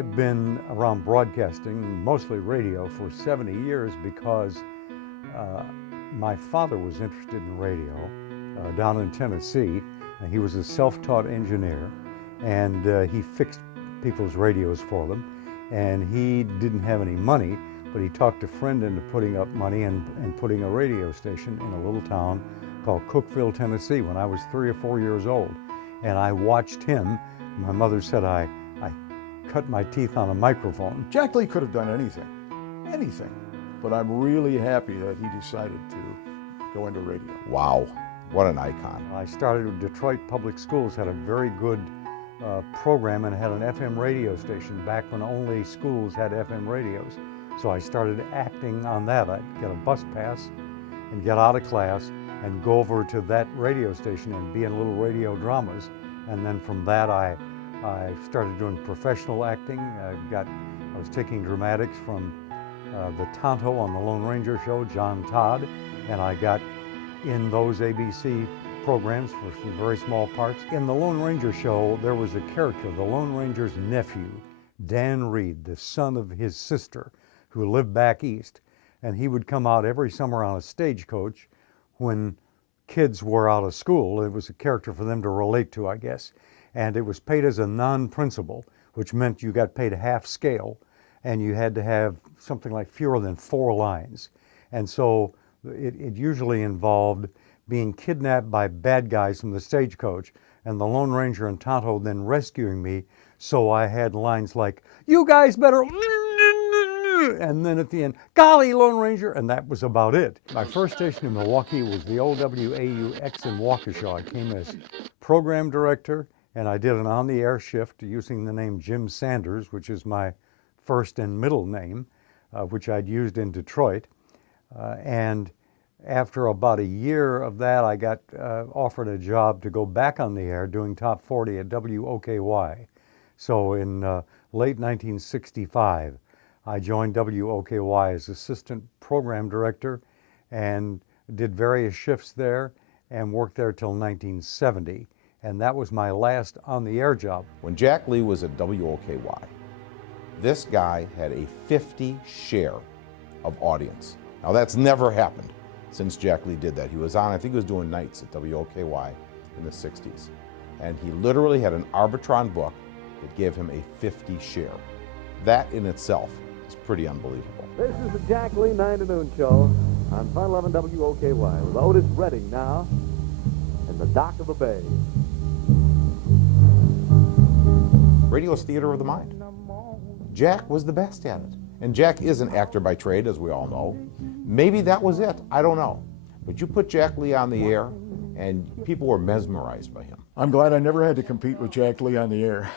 I've been around broadcasting, mostly radio, for 70 years because my father was interested in radio down in Tennessee. He was a self-taught engineer, and he fixed people's radios for them. And he didn't have any money, but he talked a friend into putting up money and putting a radio station in a little town called Cookeville, Tennessee, when I was 3 or 4 years old. And I watched him. My mother said I cut my teeth on a microphone. Jack Lee could have done anything, but I'm really happy that he decided to go into radio. Wow, what an icon. I started with Detroit Public Schools, had a very good program, and had an FM radio station back when only schools had FM radios. So I started acting on that. I'd get a bus pass and get out of class and go over to that radio station and be in little radio dramas. And then from that I started doing professional acting. I was taking dramatics from the Tonto on the Lone Ranger show, John Todd, and I got in those ABC programs for some very small parts. In the Lone Ranger show, there was a character, the Lone Ranger's nephew, Dan Reed, the son of his sister, who lived back east. And he would come out every summer on a stagecoach when kids were out of school. It was a character for them to relate to, I guess. And it was paid as a non-principal, which meant you got paid half scale, and you had to have something like fewer than 4 lines. And so it usually involved being kidnapped by bad guys from the stagecoach, and the Lone Ranger and Tonto then rescuing me. So I had lines like, "You guys better," and then at the end, "Golly, Lone Ranger," and that was about it. My first station in Milwaukee was the old WAUX in Waukesha. I came as program director, and I did an on-the-air shift using the name Jim Sanders, which is my first and middle name, which I'd used in Detroit. And after about a year of that, I got offered a job to go back on the air doing Top 40 at WOKY. So in late 1965, I joined WOKY as assistant program director and did various shifts there and worked there till 1970. And that was my last on-the-air job. When Jack Lee was at WOKY, this guy had a 50 share of audience. Now that's never happened since Jack Lee did that. He was on, I think he was doing nights at WOKY in the 60s. And he literally had an Arbitron book that gave him a 50 share. That in itself is pretty unbelievable. This is the Jack Lee 9 to Noon Show on Fun 11 WOKY with Otis Redding now in the dock of the bay. Radio's theater of the mind. Jack was the best at it. And Jack is an actor by trade, as we all know. Maybe that was it, I don't know. But you put Jack Lee on the air, and people were mesmerized by him. I'm glad I never had to compete with Jack Lee on the air.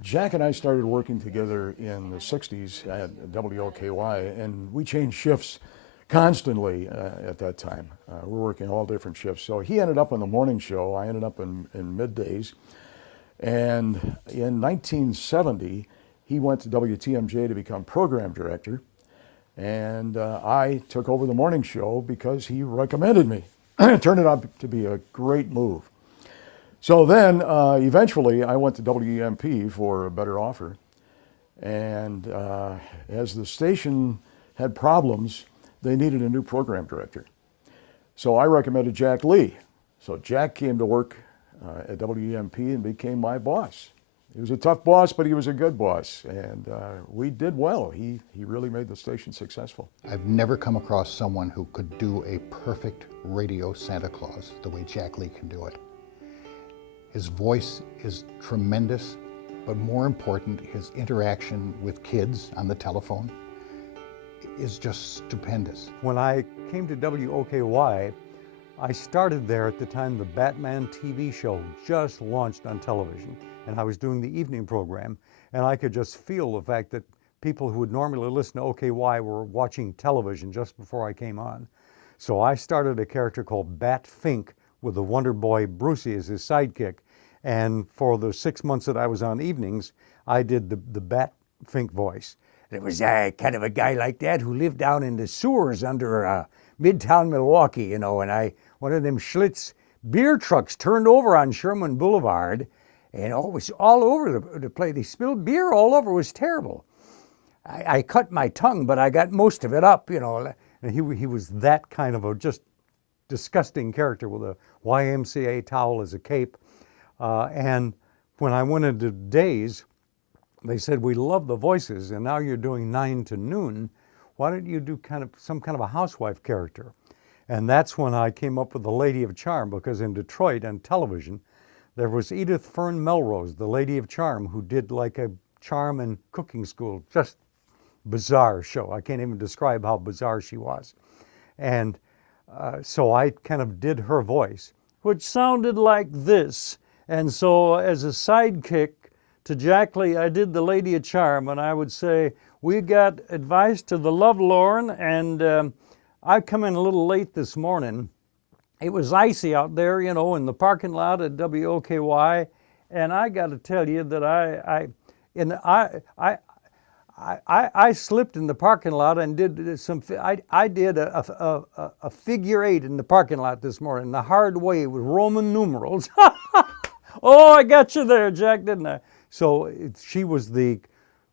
Jack and I started working together in the 60s at WOKY, and we changed shifts constantly at that time. We're working all different shifts. So he ended up on the morning show, I ended up in middays. And in 1970, he went to WTMJ to become program director, and I took over the morning show because he recommended me. It turned out to be a great move. So then, eventually, I went to WEMP for a better offer, and as the station had problems, they needed a new program director. So I recommended Jack Lee. So Jack came to work at WEMP and became my boss. He was a tough boss, but he was a good boss, and we did well. He really made the station successful. I've never come across someone who could do a perfect radio Santa Claus the way Jack Lee can do it. His voice is tremendous, but more important, his interaction with kids on the telephone is just stupendous. When I came to WOKY, I started there at the time the Batman TV show just launched on television, and I was doing the evening program, and I could just feel the fact that people who would normally listen to OKY were watching television just before I came on. So I started a character called Bat Fink with the Wonder Boy Brucey as his sidekick, and for the 6 months that I was on evenings, I did the Bat Fink voice. And it was kind of a guy like that who lived down in the sewers under Midtown Milwaukee, you know, and one of them Schlitz beer trucks turned over on Sherman Boulevard, And it was all over the place. They spilled beer all over. It was terrible. I cut my tongue, but I got most of it up, you know. And he was that kind of a just disgusting character with a YMCA towel as a cape. And when I went into Days, they said, we love the voices, and now you're doing 9 to noon. Why don't you do some kind of a housewife character? And that's when I came up with the Lady of Charm, because in Detroit on television, there was Edith Fern Melrose, the Lady of Charm, who did like a charm and cooking school, just bizarre show. I can't even describe how bizarre she was. And so I kind of did her voice, which sounded like this. And so as a sidekick to Jack Lee, I did the Lady of Charm, and I would say, we got advice to the lovelorn, and I come in a little late this morning. It was icy out there, you know, in the parking lot at WOKY, and I got to tell you that I slipped in the parking lot and did some. I did a figure 8 in the parking lot this morning, the hard way with Roman numerals. Oh, I got you there, Jack, didn't I? So she was the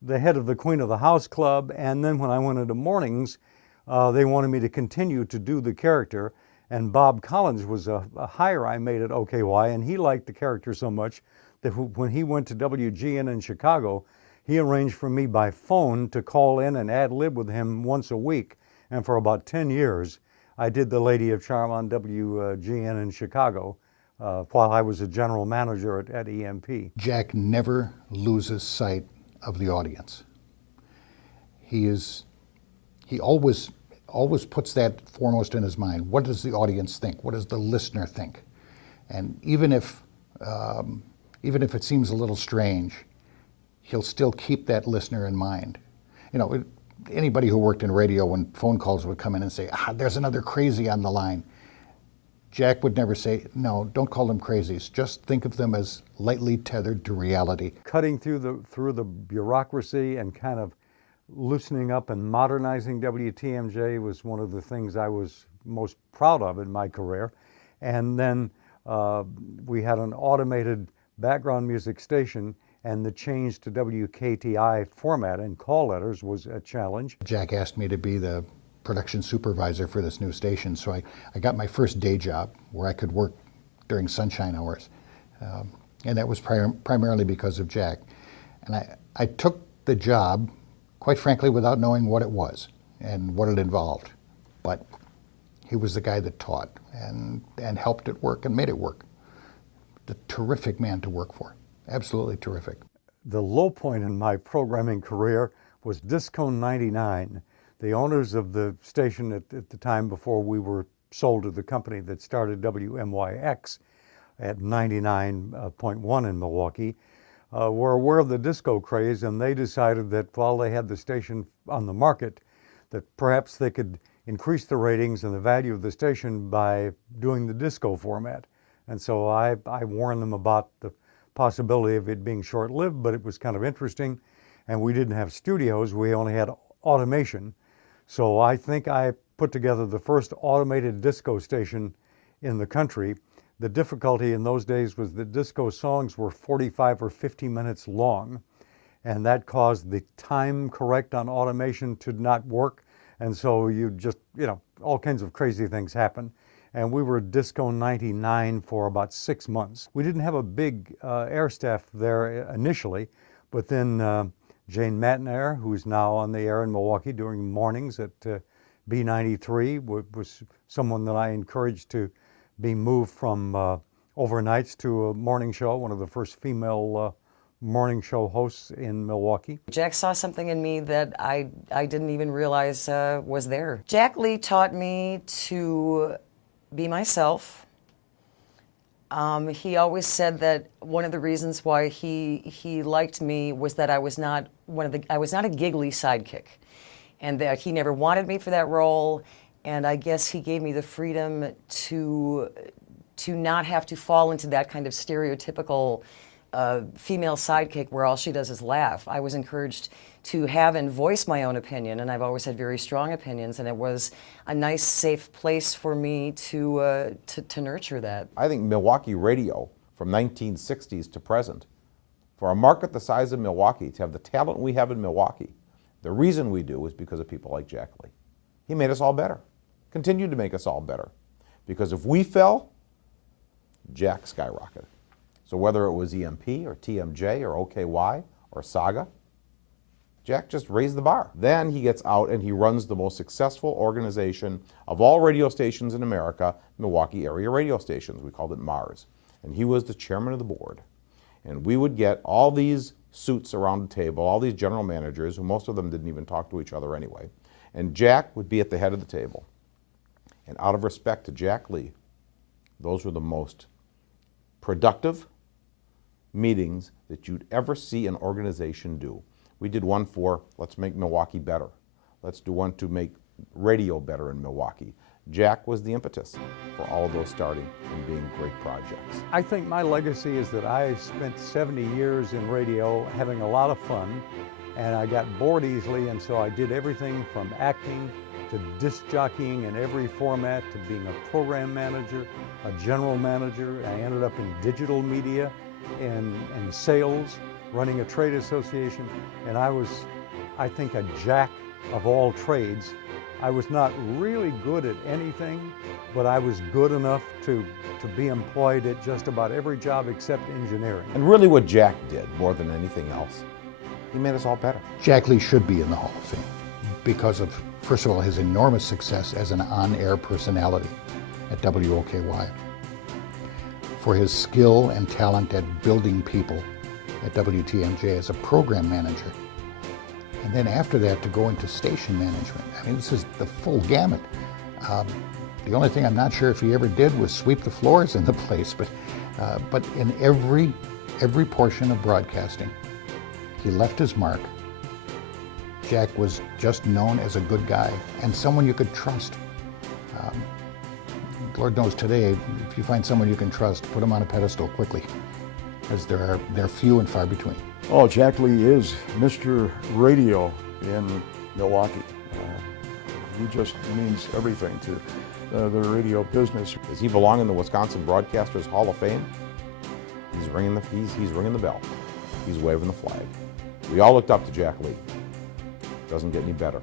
head of the Queen of the House Club, and then when I went into mornings, they wanted me to continue to do the character. And Bob Collins was a hire I made at OKY, and he liked the character so much that when he went to WGN in Chicago, he arranged for me by phone to call in and ad-lib with him once a week. And for about 10 years, I did the Lady of Charm on WGN in Chicago while I was a general manager at EMP. Jack never loses sight of the audience. He always puts that foremost in his mind. What does the audience think? What does the listener think? And even if it seems a little strange, he'll still keep that listener in mind. You know, anybody who worked in radio, when phone calls would come in and say, there's another crazy on the line, Jack would never say, no, don't call them crazies. Just think of them as lightly tethered to reality. Cutting through the bureaucracy and kind of loosening up and modernizing WTMJ was one of the things I was most proud of in my career. And then we had an automated background music station, and the change to WKTI format and call letters was a challenge. Jack asked me to be the production supervisor for this new station, so I got my first day job where I could work during sunshine hours. And that was primarily because of Jack. And I took the job, quite frankly, without knowing what it was and what it involved. But he was the guy that taught and helped it work and made it work. A terrific man to work for, absolutely terrific. The low point in my programming career was Disco 99. The owners of the station at the time before we were sold to the company that started WMYX at 99.1 in Milwaukee, were aware of the disco craze, and they decided that while they had the station on the market, that perhaps they could increase the ratings and the value of the station by doing the disco format. And so I warned them about the possibility of it being short-lived, but it was kind of interesting. And we didn't have studios, we only had automation. So I think I put together the first automated disco station in the country. The difficulty in those days was that disco songs were 45 or 50 minutes long, and that caused the time correct on automation to not work. And so you just, all kinds of crazy things happen. And we were Disco 99 for about 6 months. We didn't have a big air staff there initially, but then Jane Matnair, who's now on the air in Milwaukee doing mornings at B93, was someone that I encouraged to be moved from overnights to a morning show, one of the first female morning show hosts in Milwaukee. Jack saw something in me that I didn't even realize was there. Jack Lee taught me to be myself. He always said that one of the reasons why he liked me was that I was not a giggly sidekick, and that he never wanted me for that role. And I guess he gave me the freedom to not have to fall into that kind of stereotypical female sidekick where all she does is laugh. I was encouraged to have and voice my own opinion, and I've always had very strong opinions, and it was a nice, safe place for me to nurture that. I think Milwaukee radio, from 1960s to present. For a market the size of Milwaukee, to have the talent we have in Milwaukee, the reason we do is because of people like Jack Lee. He made us all better, continued to make us all better. Because if we fell, Jack skyrocketed. So whether it was EMP or TMJ or OKY or Saga, Jack just raised the bar. Then he gets out and he runs the most successful organization of all radio stations in America, Milwaukee area radio stations. We called it MARS. And he was the chairman of the board. And we would get all these suits around the table, all these general managers, who most of them didn't even talk to each other anyway. And Jack would be at the head of the table. And out of respect to Jack Lee, those were the most productive meetings that you'd ever see an organization do. We did one for let's make Milwaukee better. Let's do one to make radio better in Milwaukee. Jack was the impetus for all of those starting and being great projects. I think my legacy is that I spent 70 years in radio having a lot of fun, and I got bored easily, and so I did everything from acting to disc jockeying in every format, to being a program manager, a general manager. I ended up in digital media and sales, running a trade association, and I was, I think, a jack of all trades. I was not really good at anything, but I was good enough to be employed at just about every job except engineering. And really what Jack did, more than anything else, he made us all better. Jack Lee should be in the Hall of Fame because of, first of all, his enormous success as an on-air personality at WOKY, for his skill and talent at building people at WTMJ as a program manager, and then after that to go into station management. I mean, this is the full gamut. The only thing I'm not sure if he ever did was sweep the floors in the place, but in every portion of broadcasting, he left his mark. Jack was just known as a good guy and someone you could trust. Lord knows today, if you find someone you can trust, put them on a pedestal quickly, because they're few and far between. Oh, Jack Lee is Mr. Radio in Milwaukee. He just means everything to the radio business. Does he belong in the Wisconsin Broadcasters Hall of Fame? He's ringing the bell. He's waving the flag. We all looked up to Jack Lee. Doesn't get any better.